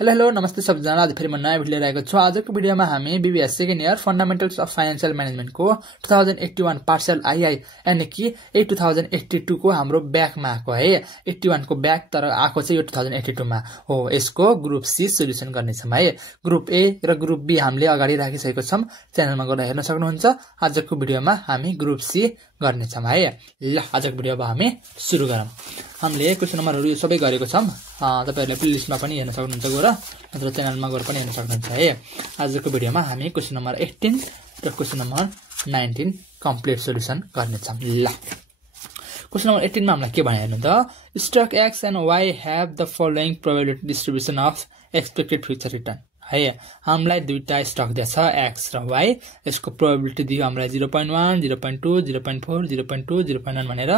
Hello नमस्ते सबजना। आज फेरि म नयाँ भिडियो लिएर आएको छु। आजको भिडियोमा हामी BBS second year fundamentals of financial management को 2081 पार्सल आइआई यानी कि 2082 को हाम्रो ब्याकमा आएको है। 81 को ब्याक तर आएको चाहिँ यो 2082 मा हो। यसको ग्रुप सी सोल्युसन गर्ने छौं है। ग्रुप ए र ग्रुप बी हामीले अगाडि राखिसकेको छौं, च्यानलमा गएर हेर्न सक्नुहुन्छ। आजको भिडियोमा हामी ग्रुप सी गर्ने छौं है। ल आजको भिडियोमा हामी सुरु गरौँ। हामीले क्वेशन नम्बरहरु यो सबै गरेको छौं। तपाईहरुले प्लेलिस्टमा पनि हेर्न सक्नुहुन्छ गएर, नत्र च्यानलमा गएर पनि हेर्न सक्नुहुन्छ है। आजको भिडियोमा हामी क्वेशन नम्बर 18 र क्वेशन नम्बर 19 कम्प्लिट सोल्युसन गर्ने छौं। ल क्वेशन नम्बर 18 मा हामीलाई के भने हेर्नु त, stock X and Y have the following probability distribution of expected future return है। हामीलाई दुईटा स्टक दिएछ एक्स र वाई। यसको प्रोबेबिलिटी दियो हामीलाई 0.1, 0.2, 0.4, 0.2, 0.1 भनेर।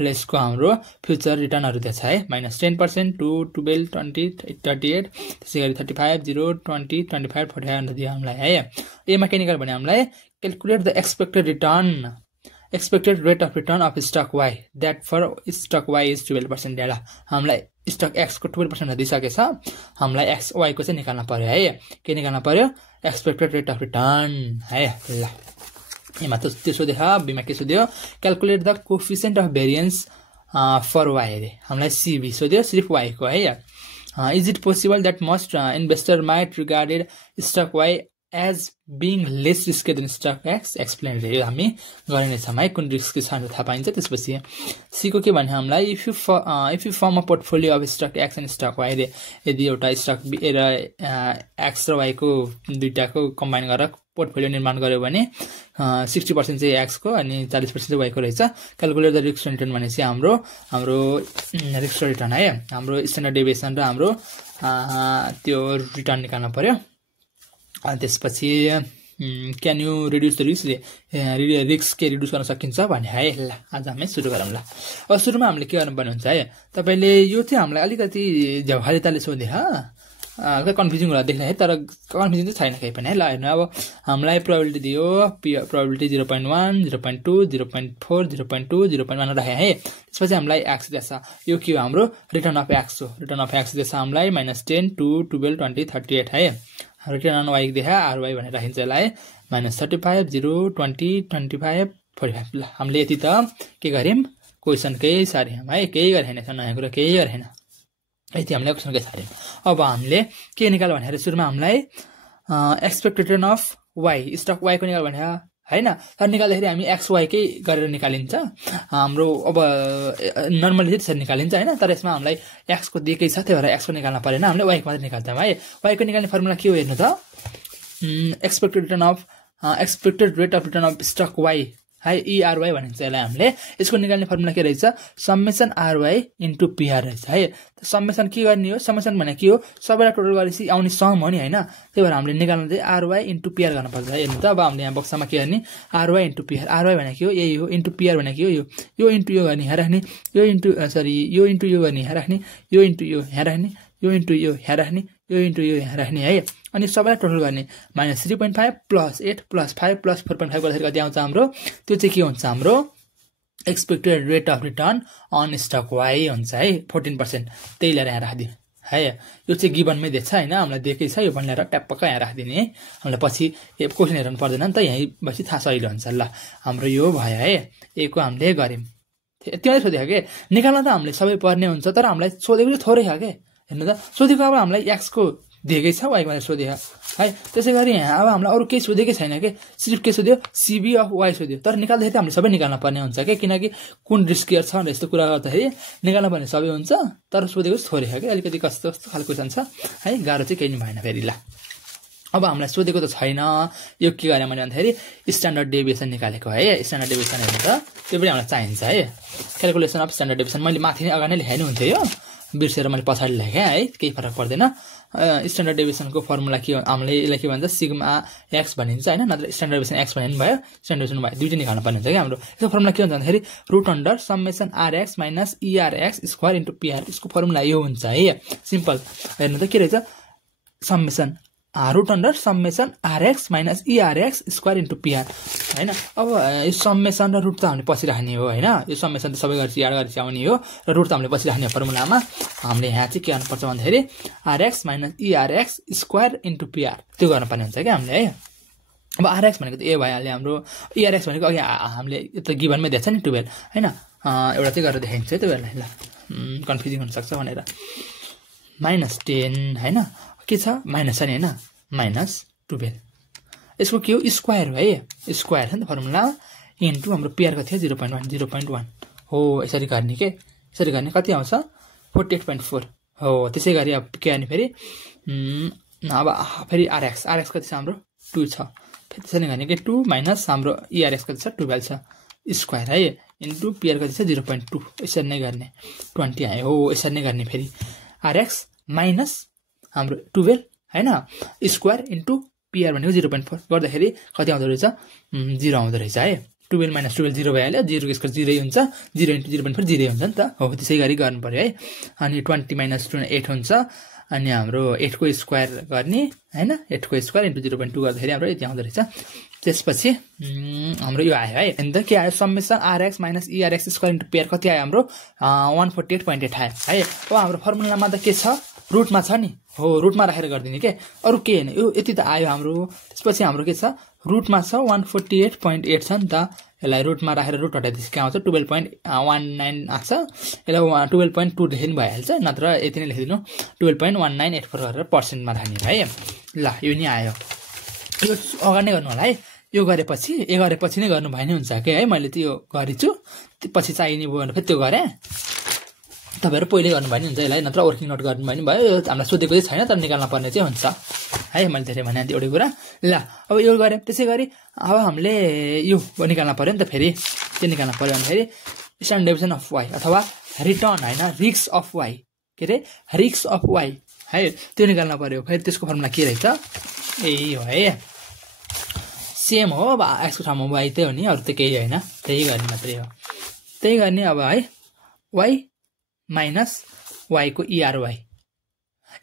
र यसको हाम्रो फ्युचर रिटर्नहरु दिएछ है। -10%, 2, 12, 20, 38, त्यसैगरी 35, 0, 20, 25, 45 दियो हामीलाई है। एमा के निकाल्नु भने हामीलाई calculate the expected return, expected rate of return of stock y that for stock y is 12% डेला। हामीलाई स्टक x को 12% दिइसकेछ। हामीलाई x y को चाहिँ निकाल्न पर्यो है। के निकाल्न पर्यो? एक्सपेक्टेड रेट अफ रिटर्न है। ल एमा त त्यसो देखा, बीमा के सोध्यो? Calculate the coefficient of variance for y रे। हामीलाई cv सोध्यो, सिर्फ y को है। Is it possible that most investor might regarded stock y as being less risky than stock x? Explain रे हामी गरिने छौं है। कुन रिस्क छ भनेर थाहा पाइन्छ। त्यसपछि सी को के भने हामीलाई if you form a portfolio of stock X and stock Y रे। यदि एउटा स्टक बी र एक्स र वाई को दुईटाको कम्बाइन गरेर पोर्टफोलियो निर्माण गर्यो भने 60% चाहिँ एक्स को अनि 40% चाहिँ वाई को रहेछ। क्याल्कुलेट द रिस्क रिटर्न भने चाहिँ हाम्रो रिस्क रिटर्न है। हाम्रो स्ट्यान्डर्ड डेभिएसन र हाम्रो त्यो रिटर्न निकाल्न पर्यो। त्यसपछि can you reduce the risk, risk के रिड्युस गर्न सकिन्छ भने है। ल आज हामी सुरु गरौँ। ल अब सुरुमा हामीले के गर्नुपर्ने हुन्छ है। तपाईले यो चाहिँ हामीलाई अलिकति झ्याउखालिताले सोधे ह, कन्फ्युजिङ होला देख्न है, तर कन्फ्युजिङ चाहिँ छैन केही पनि है। ल हेर्नु, अब हामीलाई प्रोबेबिलिटी दियो, प्रोबेबिलिटी 0.1, 0.2, 0.4, 0.2, 0.1 राखे है। त्यसपछि हामीलाई एक्स दिएछ। यो के हो? हाम्रो रिटर्न अफ एक्स हो। रिटर्न अफ एक्स दिएछ हामीलाई -10, 2, 12, 20, 38 है। रिटर्न अन वाई देखा आरवाई भनेर राखिन्छ यसलाई। -35, 0, 20, 25, 45। ल हामीले यति त के गर्यौं? क्वेशनकै सार्यौं है। केही गरेन, नयाँ कुरा केही गरेन। यति हामीले क्वेशनकै सार्यौं। अब हामीले के निकाल्नु भने सुरुमा हामीलाई expected return of Y, stock Y को निकाल्नु भने हैन। तर निकाल्दाखेरि हामी एक्स वाई कै गरेर निकालिन्छ हाम्रो। अब नर्मली त्यसरी निकालिन्छ हैन, तर यसमा हामीलाई एक्स को दिएकै छ, त्यही भएर एक्स को निकाल्न परेन। हामीले वाई को मात्र निकाल्छौं है। वाई को निकाल्ने फर्मुला के हो हेर्नु त, expected rate of return of stock Y है, ERY भनिन्छ यसलाई हामीले। यसको निकाल्ने फर्मुला के रहेछ? समेसन RY इन्टु PR रहेछ है। समेसन के गर्ने हो? समेसन भने के हो? सबैलाई टोटल गरेपछि आउने सम हो नि हैन। त्यही भएर हामीले निकाल्न चाहिँ RY इन्टु PR गर्न पर्छ। हेर्नु त, अब हामीले यहाँ बक्सामा के गर्ने? RY into PR। RY भने के हो? यही हो। इन्टु PR भने के हो? यो इन्टु यो गर्ने यहाँ राख्ने, यो इन्टु यो इन्टु यो गर्ने यहाँ राख्ने, यो इन्टु यो यहाँ राख्ने, यो इन्टु यो यहाँ राख्ने, यो इन्टु यो यहाँ राख्ने है। अनि सबैलाई टोटल गर्ने -3.5 + 8 + 5 + 4.5 गर्दाखेरि कति आउँछ हाम्रो? त्यो चाहिँ के हुन्छ? हाम्रो expected rate of return on stock Y हुन्छ है, 14%। त्यही लिएर यहाँ राखिदियो है। यो चाहिँ गिभनमै दिएछ हैन, हामीलाई दिएकै छ। यो भनेर ट्याप्पक यहाँ राखिदिने है। हामीलाई पछि क्वेशन हेर्नु पर्दैन नि त, यही बसी थाहा सजिलो हुन्छ। ल हाम्रो यो भयो है। ए को हामीले गर्यौं। त्यो सोधेको के निकाल्न त हामीले सबै पर्ने हुन्छ, तर हामीलाई सोधेको चाहिँ थोरै छ के। हेर्नु त, सोधेको अब हामीलाई एक्स को दिएकै छ, वाई भनेर सोधेको है। त्यसैगरी यहाँ अब हामीलाई अरु केही सोधेकै छैन के, सिर्फ के सोध्यो? CV अफ वाई सोध्यो। तर निकाल्दाखेरि हामीले सबै निकाल्न पर्ने हुन्छ के, किनकि कुन रिस्कियर छ यस्तो कुरा गर्दाखेरि निकाल्न पर्ने सबै हुन्छ, तर सोधेको थोरै छ के। अलिकति कस्तो खालको क्वेशन छ है, गाह्रो चाहिँ केही भएन फेरि। ल अब हामीलाई सोधेको त छैन, यो के गरे मैले भन्दाखेरि स्ट्यान्डर्ड डेभिएसन निकालेको है। स्ट्यान्डर्ड डेभिएसन हेर्नु त, त्यो पनि हामीलाई चाहिन्छ है। क्याल्कुलेसन अफ स्ट्यान्डर्ड डेभिएसन मैले माथि नै अगाडि नै लेखाइनु हुन्थ्यो, यो बिर्सेर मैले पछाडि लेखेँ है, केही फरक पर्दैन। स्ट्यान्डर्ड डेभिएसनको फर्मुला के हो? हामीले यसलाई के भन्छ? सिग्मा एक्स भनिन्छ हैन, नत्र स्ट्यान्डर्ड डेभिएसन एक्स भन्ने भयो, स्ट्यान्डर्ड डेभिएसन भयो, दुईटै निकाल्नु पर्ने हुन्छ के हाम्रो। यसको फर्मुला के हुन्छ भन्दाखेरि root under summation RX - ERX square into PR। यसको फर्मुला यो हुन्छ है, सिम्पल। हेर्नु त के रहेछ? Summation root under summation RX minus ERX square into PR हैन। अब यो समेसन र रुट त हामीले पछि राख्ने हो हैन। यो समेसन त सबै गरेपछि याड गरेपछि आउने हो र रुट त हामीले पछि राख्ने फर्मुलामा। हामीले यहाँ चाहिँ के गर्नुपर्छ भन्दाखेरि RX minus ERX square into PR त्यो गर्नुपर्ने हुन्छ क्या हामीले है। अब आरएक्स भनेको त ए भइहाल्यो हाम्रो, इआरएक्स भनेको अघि हामीले यता गिभनमै दिएको छ नि 12 हैन। एउटा चाहिँ गरेर देखाइन्छ है तपाईँहरूलाई, ल कन्फ्युजिङ हुनसक्छ भनेर। -10 हैन, के छ माइनस छ नि हैन, -12 यसको के हो स्क्वायर हो है, स्क्वायर छ नि त फर्मुला इन्टु हाम्रो पिआर कति हो 0.1 हो। यसरी गर्ने के, यसरी गर्ने कति आउँछ 48.4 हो। त्यसै गरी अब के गर्ने फेरि अब फेरि आरएक्स कति छ हाम्रो 2 छ, फेरि त्यसरी गर्ने के 2 माइनस हाम्रो इआरएक्स कति छ 12 छ स्क्वायर है इन्टु पिआर कति छ 0.2 यसरी नै गर्ने 20 आयो हो। यसरी नै गर्ने फेरि आरएक्स माइनस हाम्रो 12 हैन स्क्वायर इन्टु पिआर भनेको 0.4 गर्दाखेरि कति आउँदो रहेछ 0 आउँदो रहेछ है। 12 माइनस 12 0 भइहाल्यो, 0 को स्क्वायर 0 हुन्छ, 0 इन्टु 0.4 0 हुन्छ नि त हो। त्यसै गरी गर्नु पर्यो है। अनि 20 माइनस 2 8 हुन्छ, अनि हाम्रो 8 को स्क्वायर गर्ने हैन, 8 को स्क्वायर इन्टु 0.2 गर्दाखेरि हाम्रो यति आउँदो रहेछ। त्यसपछि हाम्रो यो आयो है, अनि त के आयो summation RX minus ERX square into PR कति आयो हाम्रो 148.8 आयो है। अब हाम्रो फर्मुलामा त के छ रुटमा छ नि हो, रुटमा राखेर गरिदिने के, अरू के हैन, यो यति त आयो हाम्रो। त्यसपछि हाम्रो के छ रुटमा छ 148.8 छ नि त, यसलाई रुटमा राखेर रुट हटाइदिएपछि के आउँछ 12.19 आउँछ। यसलाई 12.2 लेख्दा नि भइहाल्छ, नत्र यति नै लेखिदिनु 12.1984 गरेर पर्सेन्टमा राख्ने है। ल यो नि आयो, यो अगाडि नै गर्नु होला है। यो गरेपछि नै गर्नु भए नि हुन्छ के है। मैले त यो गरेछु, पछि चाहिने भयो भने फेरि त्यो गरेँ, तपाईँहरू पहिले गर्नु भयो नि हुन्छ यसलाई, नत्र वर्किङ नोट गर्नु भयो नि भयो। हामीलाई सोधेको चाहिँ छैन तर निकाल्न पर्ने चाहिँ हुन्छ है। मैले धेरै भने एउटै कुरा। ल अब यो गरेँ, त्यसै गरी अब हामीले यो निकाल्न पर्यो नि त फेरि। के निकाल्न पर्यो भन्दाखेरि स्ट्यान्डर्ड डेभिएसन अफ वाइ अथवा रिटर्न होइन रिस्क अफ वाइ, के अरे रिस्क अफ वाइ है, त्यो निकाल्न पर्यो। फेरि त्यसको फर्मुला के रहेछ यही हो है, सेम हो। अब एक्सको ठाउँमा वाइ त्यही हो नि, अरू त केही होइन, त्यही गर्ने मात्रै हो। त्यही गर्ने अब है वाइ माइनस वाइको इआरवाई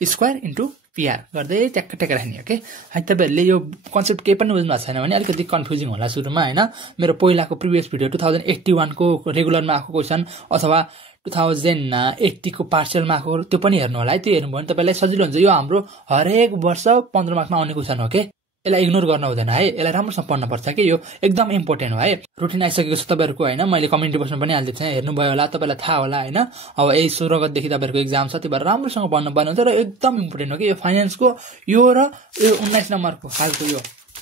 स्क्वायर इन्टु पिआर गर्दै ट्याक्क ट्याक्क राख्ने हो कि है। तपाईँहरूले यो कन्सेप्ट केही पनि बुझ्नु भएको छैन भने अलिकति कन्फ्युजिङ होला सुरुमा होइन। मेरो पहिलाको प्रिभियस भिडियो 2081 को रेगुलरमा आएको क्वेसन अथवा 2080 को पार्सलमा आएको त्यो पनि हेर्नु होला है। त्यो हेर्नुभयो भने तपाईँलाई सजिलो हुन्छ। यो हाम्रो हरेक वर्ष 15 मार्कमा आउने क्वेसन हो कि, यसलाई इग्नोर गर्न हुँदैन है, यसलाई राम्रोसँग पढ्नुपर्छ कि, यो एकदम इम्पोर्टेन्ट हो है। रुटिन आइसकेको छ तपाईँहरूको होइन, मैले कम्युनिटी पोस्टमा पनि हालिदिएको छु, हेर्नुभयो होला, तपाईँलाई थाहा होला होइन। अब यही 16 गतेदेखि तपाईँहरूको एक्जाम छ, त्यो भएर राम्रोसँग पढ्नुपर्ने हुन्छ र एकदम इम्पोर्टेन्ट हो कि यो फाइनेन्सको यो र यो 19 नम्बरको हालको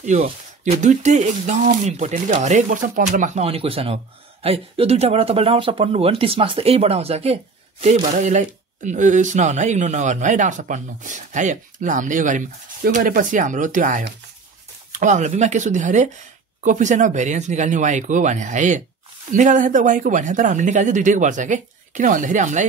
यो दुइटै एकदम इम्पोर्टेन्ट कि हरेक वर्ष 15 मार्कमा आउने क्वेसन हो है। यो दुइटाबाट तपाईँले राम्रोसँग पढ्नुभयो भने 30 मार्क्स त यहीबाट आउँछ कि, त्यही भएर यसलाई नगर्नु है, इग्नोर नगर्नु है, राम्रोसँग पढ्नु है। ल हामीले यो गऱ्यौँ, यो गरेपछि हाम्रो त्यो आयो। अब हामीलाई बिमा के सोध्यो अरे कोफिसिएन्ट अफ भेरिएन्स निकाल्ने वाइको भने है, निकाल्दाखेरि त वाइको भने तर हामीले निकाल्दै दुइटैको पर्छ कि, किन भन्दाखेरि हामीलाई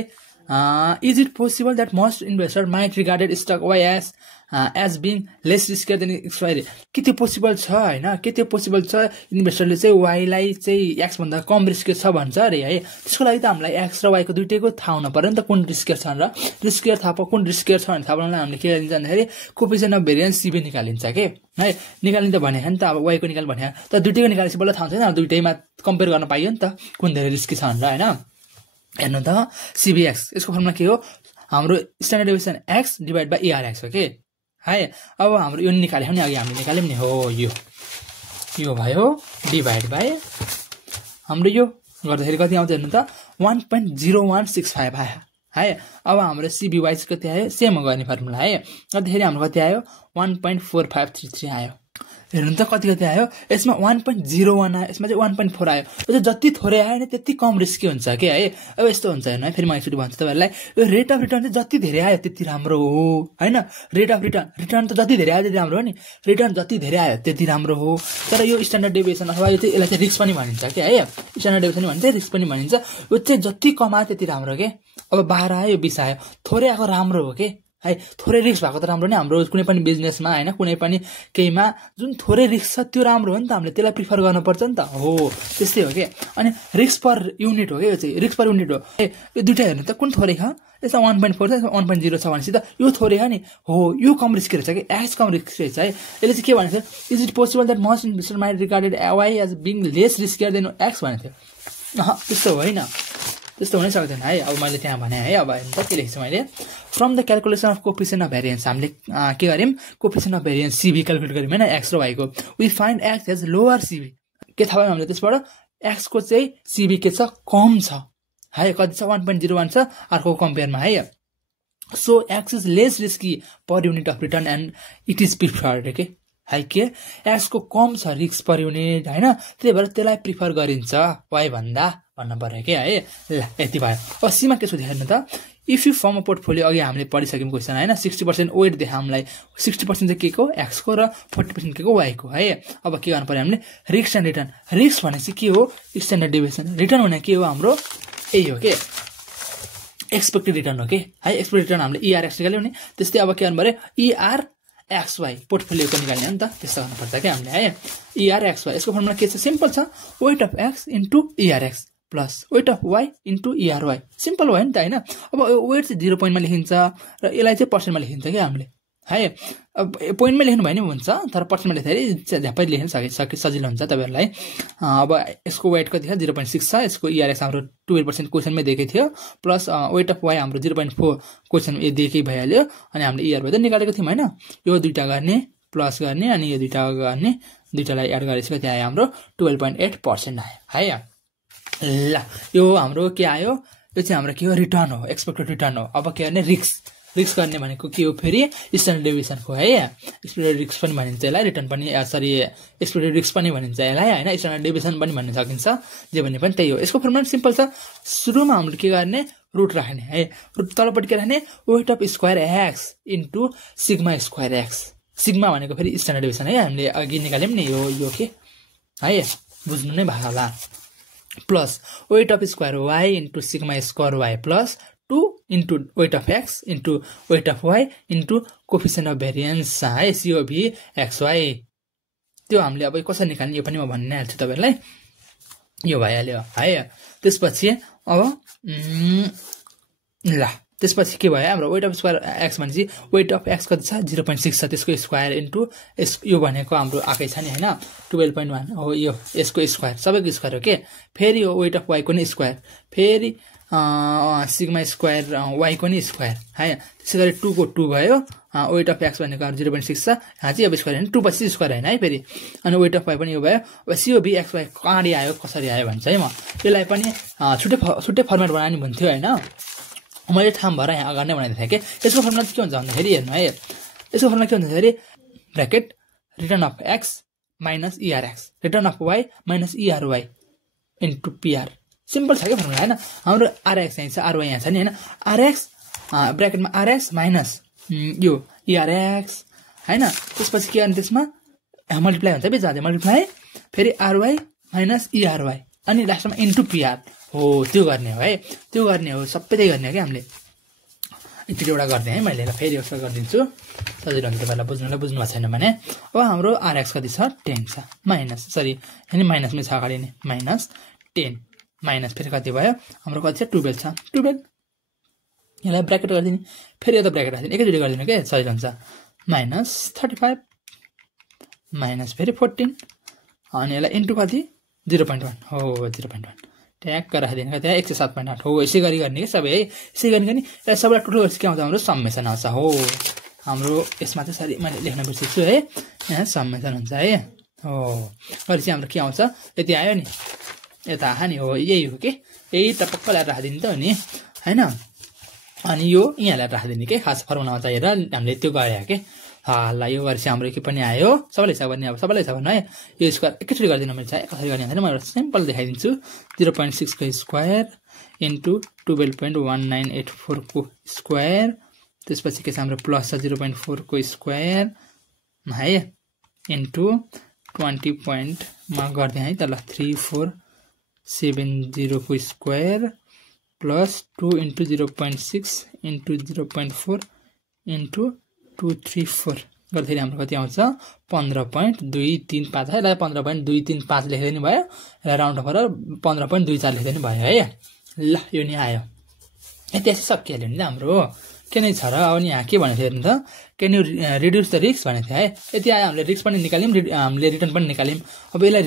is it possible that most investor might regarded stock Y as being less riskier than expiry, के त्यो पोसिबल छ होइन, के त्यो पोसिबल छ इन्भेस्टरले चाहिँ वाइलाई चाहिँ एक्सभन्दा कम रिस्कियर छ भन्छ अरे है। त्यसको लागि त हामीलाई एक्स र वाइको दुइटैको थाहा हुनु पऱ्यो नि त, कुन रिस्कियर छ र रिस्कियर थाहा कुन रिस्कियर छ भने थाहा पाउनलाई हामीले के गरिन्छ भन्दाखेरि कोफिसिएन्ट अफ भेरिएन्स सिबी निकालिन्छ कि है। निकालिन्छ भने नि त अब वाइको निकाल भने तर दुइटैको निकालेपछि बल्ल थाहा हुन्छ नि, दुइटैमा कम्पेयर गर्न पाइयो नि त कुन धेरै रिस्की छ भनेर होइन। हेर्नु त सिबिएक्स यसको फर्मुला के हो हाम्रो standard deviation X divide by ERX हो कि है। अब हाम्रो यो निकाल्यौँ नि, अघि हामीले निकाल्यौँ नि हो, यो भयो डिभाइड बाई हाम्रो यो गर्दाखेरि कति आउँछ हेर्नु त 1.0165 आयो है। अब हाम्रो सिबिवाइज कति आयो सेम गर्ने फर्मुला है, गर्दाखेरि हाम्रो कति आयो 1.4533 आयो। हेर्नु त कति आयो यसमा 1.01 आयो, यसमा चाहिँ 1.4 आयो। यो जति थोरै आयो नि त्यति कम रिस्की हुन्छ कि है। अब यस्तो हुन्छ हेर्नु है, फेरि म एकचोटि भन्छु तपाईँहरूलाई, यो रेट अफ रिटर्न चाहिँ जति धेरै आयो त्यति राम्रो हो होइन। रेट अफ रिटर्न त जति धेरै आयो त्यति राम्रो हो नि, रिटर्न जति धेरै आयो त्यति राम्रो हो। तर यो स्ट्यान्डर्ड डेभिएसन अथवा यो चाहिँ यसलाई चाहिँ रिस्क पनि भनिन्छ कि है, स्ट्यान्डर्ड डेभिएसन भनिन्छ रिस्क पनि भनिन्छ। यो चाहिँ जति कम आयो त्यति राम्रो के। अब 12 आयो 20 आयो, थोरै आएको राम्रो हो कि है थोरै रिस्क भएको त राम्रो नि हाम्रो कुनै पनि बिजनेसमा हैन कुनै पनि केहीमा जुन थोरै रिस्क छ त्यो राम्रो हो नि त हामीले त्यसलाई प्रिफर गर्न पर्छ नि त हो त्यस्तै हो के अनि रिस्क पर युनिट हो के यो चाहिँ रिस्क पर युनिट हो यो दुईटा हेर्नु त कुन थोरै छ यसमा 1.4 छ 1.0 छ भनेपछि त यो थोरै हो नि हो यो कम रिस्क रहेछ के एक्स कम रिस्क रहेछ है यसले चाहिँ के भनेको छ is it possible that most investor might regarded Y as being less riskier than X भनेको थियो त्यस्तो होइन त्यस्तो हुनै सक्दैन है अब मैले त्यहाँ भने है अब हेर्नु त के लेखेको छु मैले from the calculation of coefficient of variance हामीले के गर्यौं coefficient of variance CV calculate गर्यौं हैन एक्स र वाई को we find X as lower CV के थाहा भयो हामीले त्यसबाट एक्स को चाहिँ सीबी के छ कम छ है कति छ 1.01 छ अर्को कम्पेयरमा है so x is lace risky per unit of return and it is preferred के है के एक्स को कम छ रिस्क पर युनिट हैन त्यही भएर त्यसलाई प्रिफर गरिन्छ वाई भन्दा भन्न पर्यो के है ल यति भयो अब सीमा के छ हेर्नु त if you form a portfolio अघि हामीले पढिसक्यौं क्वेशन हैन 60% वेट देखा हामीलाई 60% चाहिँ के को एक्स को र 40% के को वाई को है अब के गर्नु पर्यो हामीले रिस्क एन्ड रिटर्न रिस्क भनेपछि के हो स्ट्यान्डर्ड डेभिएसन रिटर्न भने के हो हाम्रो यही हो के एक्सपेक्टेड रिटर्न हो के है एक्सपेक्टेड रिटर्न हामीले ईआरएक्स निकाल्यौ नि त्यस्तै अब के गर्नु पर्यो ईआर XY पोर्टफोलियो को निकाल्ने नि त त्यस्तो गर्नु पर्छ के हामीले है ERXY यसको फर्मुला के छ सिम्पल छ weight of x into ERX plus weight of y into ERY simple भयो नि त हैन अब वेट चाहिँ 0 पोइन्टमा लेखिन्छ र यसलाई चाहिँ पर्सेन्टमा लेखिन्छ के हामीले है अब पोइन्टमा लेख्नु भयो नि हुन्छ तर पर्सेन्टमा लेख्दाखेरि झ्यापै लेख्न सजिलो हुन्छ तपाईहरुलाई अब यसको वेट कति छ 0.6 छ यसको ERX हाम्रो 12% क्वेशनमै दिएकै थियो प्लस वेट अफ y हाम्रो 0.4 क्वेशन ए दिएकै भइहाल्यो अनि हामीले ERY त निकालेको थियौं हैन यो दुईटा गर्ने प्लस गर्ने अनि यो दुईटा गर्ने दुईटालाई एड गरेपछि कति आयो हाम्रो 12.8% आयो है ल यो हाम्रो के आयो यो चाहिँ हाम्रो के हो रिटर्न हो एक्सपेक्टेड रिटर्न हो अब के गर्ने रिस्क गर्ने भनेको के हो फेरि स्ट्यान्डर्ड डेभिएसन को है एक्सपेक्टेड रिस्क पनि भनिन्छ यसलाई रिटर्न पनि सरी एक्सपेक्टेड रिस्क पनि भनिन्छ यसलाई हैन स्ट्यान्डर्ड डेभिएसन पनि भन्न सकिन्छ जे भन्ने पनि त्यही हो यसको फर्मुला सिम्पल छ सुरुमा हामीले के गर्ने रुट राख्ने है रुट तलपट्टि के राख्ने weight of square x into sigma square x sigma भनेको फेरि स्ट्यान्डर्ड डेभिएसन है हामीले अघि निकाल्यौं नि यो के है बुझ्नु नै भयो होला plus weight of square y into sigma square y plus 2 into weight of x into weight of y into coefficient of variance है COV XY त्यो हामीले अब कसरी निकाल्ने यो पनि म भन्ने हाल्छु तपाईहरुलाई यो भइहाल्यो है त्यसपछि अब ल त्यसपछि के भयो हाम्रो वेट अफ स्क्वायर x भनेपछि वेट अफ x कति छ 0.6 छ त्यसको स्क्वायर इन्टु यो भनेको हाम्रो आकै छ नि हैन 12.1 हो यो यसको स्क्वायर सबैको स्क्वायर हो के फेरि यो वेट अफ y को नि स्क्वायर फेरि सिग्मा स्क्वायर y को नि स्क्वायर है त्यसैगरी 2 को 2 भयो वेट अफ x भनेको 0.6 छ यहाँ चाहिँ अब स्क्वायर हैन 2 पछि स्क्वायर हैन है फेरि अनि वेट अफ y पनि यो भयो अब COV XY कहाँडी आयो कसरी आयो भन्छ है म यसलाई पनि छुट्टै फर्मेट बनानी भन्थ्यो हैन मैले ठाम भएर यहाँ अगाडि नै बनाइदिएको थिएँ के यसको फर्मुला के हुन्छ भन्दाखेरि हेर्नु है यसको फर्मुला के हुन्छ भन्दाखेरि bracket return of x minus ERX return of y minus ERY into PR simple छ के फर्मुला हैन हाम्रो RX यहाँ छ RY यहाँ छ नि हैन RX ब्र्याकेटमा RX माइनस यो ERX हैन त्यसपछि के गर्ने त्यसमा मल्टिप्लाई हुन्छ बे जाँदै मल्टिप्लाई फेरि RY माइनस ERY अनि लास्टमा इन्टु PR हो त्यो गर्ने हो है त्यो गर्ने हो सबै त्यही गर्ने हो के हामीले यति एउटा गर्ने है मैले फेरि यसो गरिदिन्छु सजिलो हुन्छ तपाईलाई बुझ्नुलाई बुझ्नु भएको छैन भने अब हाम्रो RX कति छ 10 छ माइनस सरी हैन माइनसमै छ अगाडि नै माइनस 10 माइनस फेरि कति भयो हाम्रो कति छ 12 छ 12 यसलाई ब्र्याकेट गर्दिनु फेरि यता ब्र्याकेट राख्दिनु एकैचोटी गर्दिनु के सजिलो हुन्छ माइनस 35 माइनस फेरि 14 अनि यसलाई इन्टु कति 0.1 हो 0.1 ट्याग राखिदिनु कति 107.8 हो यसै गरी गर्ने के सबै है यसै गरी गर्ने र सबैलाई टोटल गरेपछि के आउँछ हाम्रो समेसन आउँछ हो हाम्रो यसमा चाहिँ सरी मैले लेख्न बिर्सेछु है यहाँ समेसन हुन्छ है हो गरेपछि हाम्रो के आउँछ यति आयो नि यता आहा नि हो यही हो के यही त पक्का ल्याएर राखिदिनु त नि हैन अनि यो यहाँ ल्याएर राखिदिने के खास फर्मुलामा चाहिएर हामीले त्यो गरे के ल यो गरेपछि हाम्रो के पनि आयो सबैले छ भने अब सबैले छ भने है यो स्क्वायर एकैचोटी गरिदिनु मैले चाहिँ कसरी गर्ने भन्दा म एउटा सिम्पल देखाइदिन्छु 0.6 को स्क्वायर इन्टु 12.1984 को स्क्वायर त्यसपछि के छ हाम्रो प्लस छ 0.4 को स्क्वायर है इन्टु 20 पोइन्ट मा गर्दै है त ल 3470 को square plus 2 into 0.6 into 0.4 into 234 गर्दाखेरि हाम्रो कति आउँछ 15.235 है। ल 15.235 लेख्दै नि भयो र राउन्ड अफ गरेर 15.24 लेख्दै नि भयो है। ल यो नि आयो। यति सकिहाल्यो नि हाम्रो के नै छ र। अब नि यहाँ के भनेको थियो हेर्नु त, can you reduce the risk भनेको थियो है। यति आयो, हामीले रिस्क पनि निकाल्यौँ, हामीले रिटर्न पनि निकाल्यौँ। अब यसलाई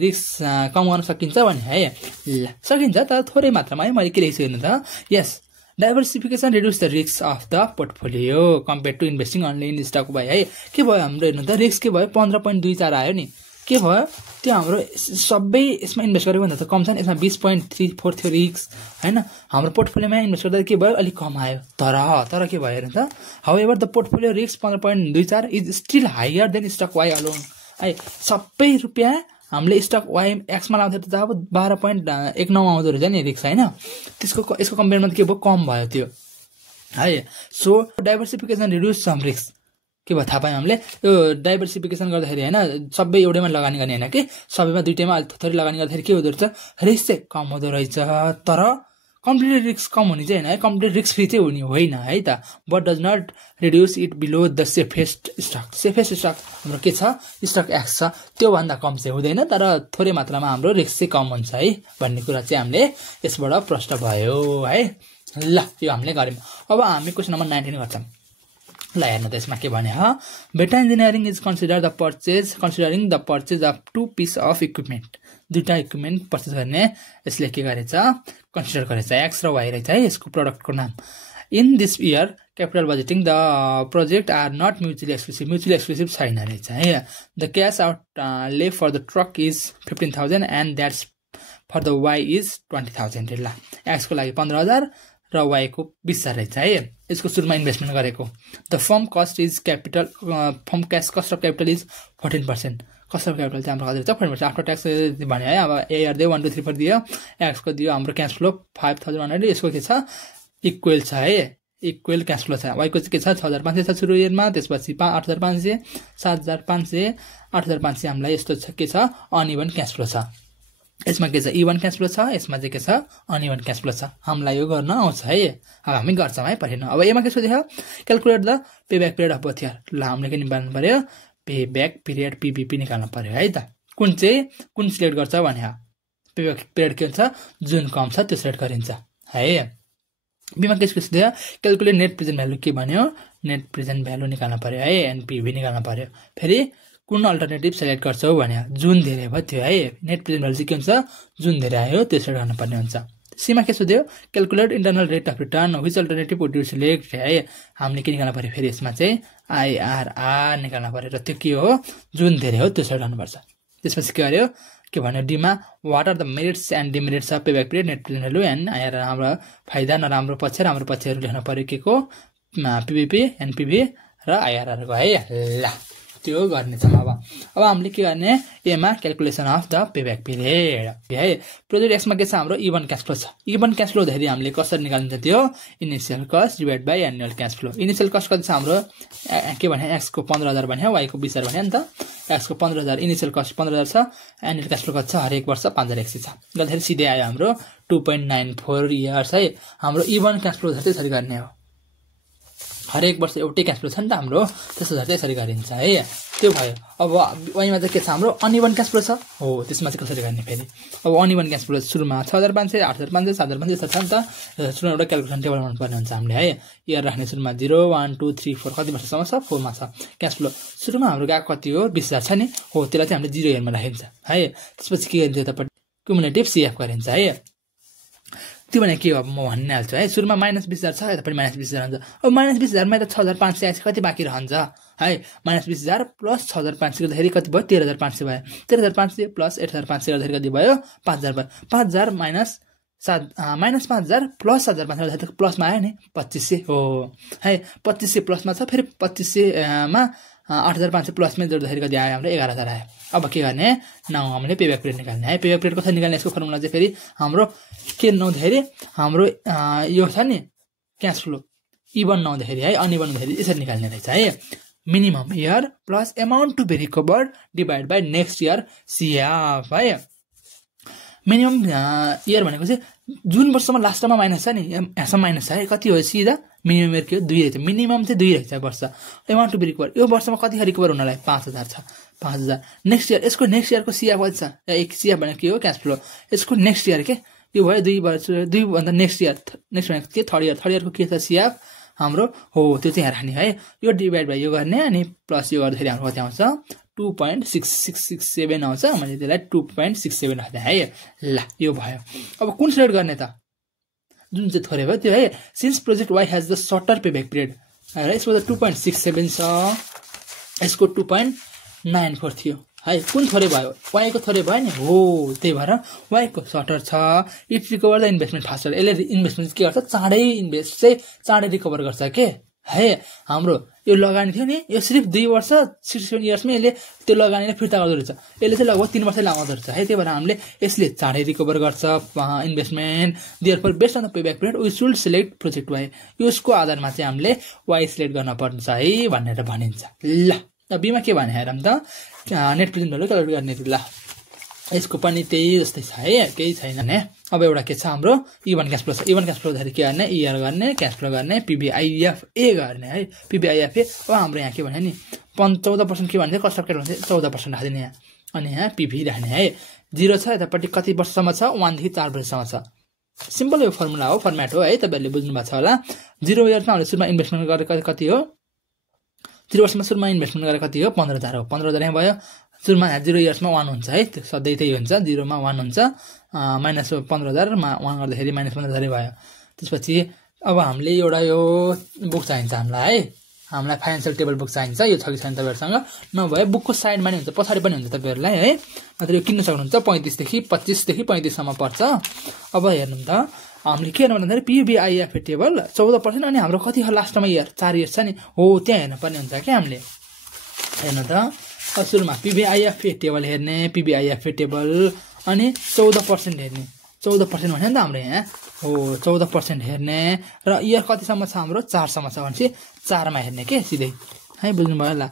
रिस्क कम गर्न सकिन्छ भने है। ल सकिन्छ, तर थोरै मात्रामा है। मैले के लेखेको छु हेर्नु त, यस diversification reduce the risk of the portfolio compare to investing only in stock भयो है। के भयो हाम्रो हेर्नु त, रिस्क के भयो 15.24 आयो नि। के भयो त्यो हाम्रो सबै यसमा इन्भेस्ट गरेको भन्दा त कम छ नि। यसमा 20.34 थियो रिस्क हैन। हाम्रो पोर्टफोलियोमा इन्भेस्ट गर्दा के भयो अलिक कम आयो। तर के भयो हेर्नु त, however the portfolio risk 15.24 is still higher than stock Y alone है। सबै रुपियाँ हामीले स्टक वाइ एक्समा लाउँथ्यो त अब 12.19 आउँदो रहेछ नि रिस्क हैन। यसको कम्पेयरमा के भयो कम भयो त्यो है। So diversification reduce some risk के भयो थाहा पायौँ हामीले। यो डाइभर्सिफिकेसन गर्दाखेरि होइन सबै एउटैमा लगानी गर्ने होइन कि, सबैमा दुइटैमा अलिक थोरै लगानी गर्दाखेरि के हुँदो रहेछ रिस्क चाहिँ कम हुँदो रहेछ। तर कम्प्लिटली रिस्क कम हुने चाहिँ होइन है, कम्प्लिट रिस्क फ्री चाहिँ हुने होइन है त। But does not reduce it below the safest stock. Safest stock हाम्रो के छ स्टक एक्स छ, त्योभन्दा कम चाहिँ हुँदैन, तर थोरै मात्रामा हाम्रो रिस्क चाहिँ कम हुन्छ है भन्ने कुरा चाहिँ हामीले यसबाट प्रष्ट भयो है। ल यो हामीले गऱ्यौँ। अब हामी क्वेसन नम्बर 19 गर्छौँ। ल हेर्नु त यसमा के भने Beta engineering is considering the purchase of 2 piece of equipment. दुईटा इक्विपमेन्ट पर्चेज गर्ने यसले के गरेछ कन्सिडर गरेछ, एक्स र वाइ रहेछ है यसको प्रडक्टको नाम। In this year capital budgeting the project are not mutually exclusive छैन रहेछ है। The cash outlay for the truck is 15,000 and that's for the Y is 20,000। ल एक्सको लागि 15,000 र वाइको 20,000 रहेछ है। यसको सुरुमा इन्भेस्टमेन्ट गरेको। The form cost is capital form cost of capital is 14%। Cost of capital चाहिँ हाम्रो कति छ 14% आफ्टर ट्याक्स भन्यो है। अब एआर दियो 1 2 3 4 दियो, एक्सको दियो हाम्रो क्यास फ्लो 5,100। यसको के छ इक्वेल छ है, इक्वेल क्यास फ्लो छ। वाइको चाहिँ के छ 6,500 छ सुरु इयरमा, त्यसपछि 8,500 7,500 8,500 हामीलाई यस्तो छ के छ अनइभन क्यास फ्लो छ। यसमा के छ इभन क्यास फ्लो छ, यसमा चाहिँ के छ अनइभन क्यास फ्लो छ। हामीलाई यो गर्न आउँछ है, अब हामी गर्छौँ है पढ्नु। अब यसमा के सोध्यो calculate the pay back period of both year. ल हामीले के निकाल्नु पर्यो पे ब्याक पिरियड पिबिपी निकाल्नु पर्यो है त। कुन सिलेक्ट गर्छ भने पे ब्याक पिरियड के हुन्छ जुन कम छ त्यो सिलेक्ट गरिन्छ है। बीमा के सोध्यो क्यालकुलेट नेट प्रेजेन्ट भ्यालु के भन्यो नेट प्रेजेन्ट भ्यालु निकाल्नु पर्यो है, एनपिभी निकाल्नु पर्यो। फेरि कुन अल्टरनेटिभ सिलेक्ट गर्छौ भने जुन धेरै भयो त्यो है। नेट प्रेजेन्ट भ्यालु चाहिँ के हुन्छ जुन धेरै आयो त्यो सिलेक्ट गर्नुपर्ने हुन्छ। सीमा के सोध्यो calculate internal rate of return which alternative would you select है। हामीले के निकाल्नु पर्यो फेरि यसमा चाहिँ आइआरआर निकाल्नु पर्यो र त्यो के हो जुन धेरै हो त्यो सिलेक्ट गर्नुपर्छ। त्यसपछि के गर्यो के भन्यो डीमा what are the merits and demerits of payback period net present value and IRR. हाम्रो फाइदा नराम्रो पक्ष राम्रो पक्षहरू लेख्नु पर्यो के को पिबिपी एनपिभी र आइआरआरको है। ल त्यो गर्नेछौँ। अब हामीले के गर्ने एमा calculation of the pay back period है। प्रोजेक्ट एक्समा के छ हाम्रो इभन क्यास फ्लो छ। इभन क्यास फ्लो धेरै हामीले कसरी निकाल्न्छ त्यो initial cost divide by annual cash flow. Initial cost कति छ हाम्रो के भने एक्सको 15,000 भन्यो, वाइको 20,000 भन्यो नि त। एक्सको 15,000 इनिसियल कस्ट 15,000 छ, एनुअल क्यास फ्लो कति छ हरेक वर्ष 5,100 छ। गर्दाखेरि सिधै आयो हाम्रो 2.94 इयर्स है। हाम्रो इभन क्यास फ्लो चाहिँ यसरी गर्ने हो, हरेक वर्ष एउटै क्यास फ्लो छ नि त हाम्रो, त्यसो चाहिँ यसरी गरिन्छ है। त्यो भयो। अब वाइमा चाहिँ के छ हाम्रो अनइभन क्यास फ्लो छ हो, त्यसमा चाहिँ कसरी गर्ने फेरि। अब अनइभन क्यास फ्लो सुरुमा 6,500 8,500 7,500 यस्तो छ नि त। सुरुमा एउटा क्यालकुलेसन टेबल बनाउनु पर्ने हुन्छ हामीले है। इयर राख्ने सुरुमा 0 1 2 3 4 कति वर्षसम्म छ 4 मा छ क्यास फ्लो। सुरुमा हाम्रो गएको कति हो 20,000 छ नि हो, त्यसलाई चाहिँ हामीले 0 इयरमा राखिन्छ है। त्यसपछि के गरिन्छ यतापट्टि क्युमुलेटिभ सिएफ गरिन्छ है। त्यो भने के हो अब म भन्ने हाल्छु है। सुरुमा -20,000 छ, यतापट्टि -20,000 हुन्छ। अब -20,000 मा त 6,500 आएछ, कति बाँकी रहन्छ है। -20,000 प्लस 6,500 गर्दाखेरि कति भयो 13,500 भयो। 13,500 प्लस 8,500 गर्दाखेरि कति भयो 5,000 भयो। 5,000 -5,000 प्लस 7,500 गर्दाखेरि प्लसमा आयो नि 2,500 हो है। 2,500 प्लसमा छ, फेरि 2,500 मा 8,500 प्लसमै जोड्दाखेरि कति आयो हाम्रो 11,000 आयो। अब के गर्ने नाउ हामीले पे ब्याक पिरियड निकाल्ने है। पे ब्याक पिरियड कसरी निकाल्ने यसको फर्मुला चाहिँ फेरि हाम्रो के नहुँदाखेरि हाम्रो यो छ नि क्यास फ्लो इभन नहुँदाखेरि है, अनइभन हुँदाखेरि यसरी निकाल्ने रहेछ है। Minimum year plus amount to be recovered divide by next year CF है। मिनिमम इयर भनेको चाहिँ जुन वर्षमा लास्टमा माइनस छ नि यहाँसम्म माइनस छ है। कति हो सिधा मिनिमम इयर के 2 रहेछ मिनिमम चाहिँ 2 रहेछ वर्ष I want to be recover यो वर्षमा कति रिकभर हुनलाई 5000 छ 5000 नेक्स्ट इयर यसको नेक्स्ट इयरको सिएफ कति छ एक सिएफ भनेको के हो क्याश फ्लो यसको नेक्स्ट इयर के यो भयो 2 वर्ष 2 भन्दा नेक्स्ट भनेको के थर्ड इयरको के छ सिएफ हाम्रो हो त्यो चाहिँ यहाँ राख्ने है यो डिभाइड बाइ यो गर्ने अनि प्लस यो गर्दाखेरि हाम्रो कति आउँछ 2.6667 आउँछ मैले त्यसलाई 2.67 राख्दै है ल यो भयो अब कुन सिलेक्ट गर्ने त जुन चाहिँ थोरै भयो त्यो है since project Y has the shorter payback period र यसको त 2.67 छ यसको 2.94 थियो है कुन थोरै भयो वाइको थोरै भयो नि हो त्यही भएर वाइको सर्टर छ it recover the investment faster यसले इन्भेस्टमेन्ट के गर्छ चाँडै रिकभर गर्छ के है हाम्रो यो लगानी थियो नि यो सिर्फ 2 वर्ष 67 इयर्समा यसले त्यो लगानीले फिर्ता गर्दो रहेछ यसले चाहिँ लगभग 3 वर्ष लगाउँदो रहेछ है त्यही भएर हामीले यसले चाँडै रिकभर गर्छ investment therefore based on the payback period we should select project Y यसको आधारमा चाहिँ हामीले वाइ सिलेक्ट गर्न पर्छ है भनेर भनिन्छ ल बीमा के भने हेरौँ त नेट प्रेजेन्ट भ्यालु क्यालकुलेट गर्ने ल यसको पनि त्यही जस्तै छ है केही छैन ने अब एउटा के छ हाम्रो इभन क्याश फ्लो छ इभन क्याश फ्लो धरि के गर्ने इयर गर्ने क्याश फ्लो गर्ने पीबीआईएफए गर्ने है पीबीआईएफए अब हाम्रो यहाँ के भने नि 14% के भन्छ कस्ट क्यापिटल भन्छ 14% राख्दिने यहाँ अनि यहाँ पीभी राख्ने है 0 छ यतापट्टि कति वर्षसम्म छ 1 देखि 4 वर्षसम्म छ सिम्पल यो फर्मुला हो फर्म्याट हो है तपाईहरुले बुझ्नु भएको छ होला 0 इयरमा हामीले सुरुमा इन्भेस्टमेन्ट गरेको कति हो 0 वर्षमा सुरुमा इन्भेस्टमेन्ट गरेको कति हो 15000 हो 15000 यहाँ भयो सुरुमा 0 इयर्समा 1 हुन्छ है सधैँ त्यही हुन्छ 0 मा 1 हुन्छ माइनस 15000 मा 1 गर्दाखेरि माइनस 15000 भयो त्यसपछि अब हामीले एउटा यो बुक चाहिन्छ हामीलाई है हामीलाई फाइनान्शियल टेबल बुक चाहिन्छ यो छ कि छैन तपाईहरुसँग नभए बुकको साइडमा नि हुन्छ पछाडी पनि हुन्छ तपाईहरुलाई है नत्र यो किन्न सक्नुहुन्छ 35 देखि 25 देखि 35 सम्म पर्छ अब हेर्नु त हामीले के हेर्नु भन्दाखेरि पीबीआईएफ टेबल 14% अनि हाम्रो कति हो लास्टमा इयर 4 इयर छ नि हो त्यहाँ हेर्नु पर्ने हुन्छ के हामीले हेर्नु त सुरुमा पीबीआईएफ टेबल हेर्ने पीबीआईएफ टेबल अनि 14% हेर्ने 14% भने नि त हाम्रो यहाँ हो 14% हेर्ने र इयर कतिसम्म छ हाम्रो 4 सम्म छ भनेपछि 4 मा हेर्ने के सिधै है बुझ्नु भयो ल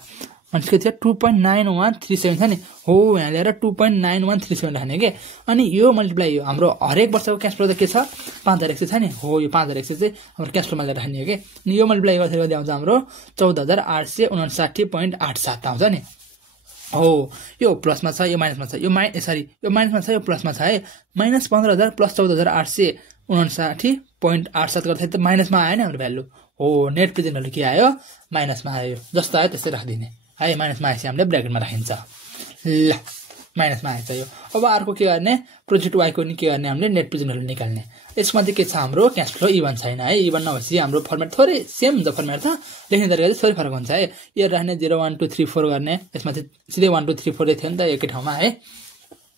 अनि के थियो 2.9137 छ नि हो यहाँ ल्याएर 2.9137 राख्ने के अनि यो मल्टिप्लाई यो हाम्रो हरेक वर्षको क्याश फ्लो त के छ 5100 छ नि हो यो 5100 चाहिँ हाम्रो क्याश फ्लोमा राख्ने हो के अनि यो मल्टिप्लाई गर्दाखेरि कति आउँछ हाम्रो 14859.87 आउँछ नि हो यो प्लसमा छ यो माइनसमा छ यो माइनसमा छ यो प्लसमा छ है माइनस 15000 प्लस 14859.87 गर्दाखेरि त माइनसमा आयो नि हाम्रो भ्यालु हो नेट प्रेजेन्ट भ्यालु के आयो माइनसमा आयो जस्तो आयो त्यस्तै राखिदिने है माइनसमा आएपछि हामीले ब्र्याकेटमा राखिन्छ ल माइनसमा आएछ यो अब अर्को के गर्ने प्रोजेक्ट वाइ को नि के गर्ने हामीले नेट प्रेजेन्ट भ्यालु निकाल्ने यसमा चाहिँ के छ हाम्रो क्याश फ्लो इभन छैन है इभन नभएपछि हाम्रो फर्मेट थोरै सेम हुन्छ फर्मेट त लेख्ने तरिका चाहिँ थोरै फरक हुन्छ है इयर राख्ने 0 1 2 3 4 गर्ने यसमा चाहिँ सिधै 1 2 3 4 थियो नि त एकै ठाउँमा है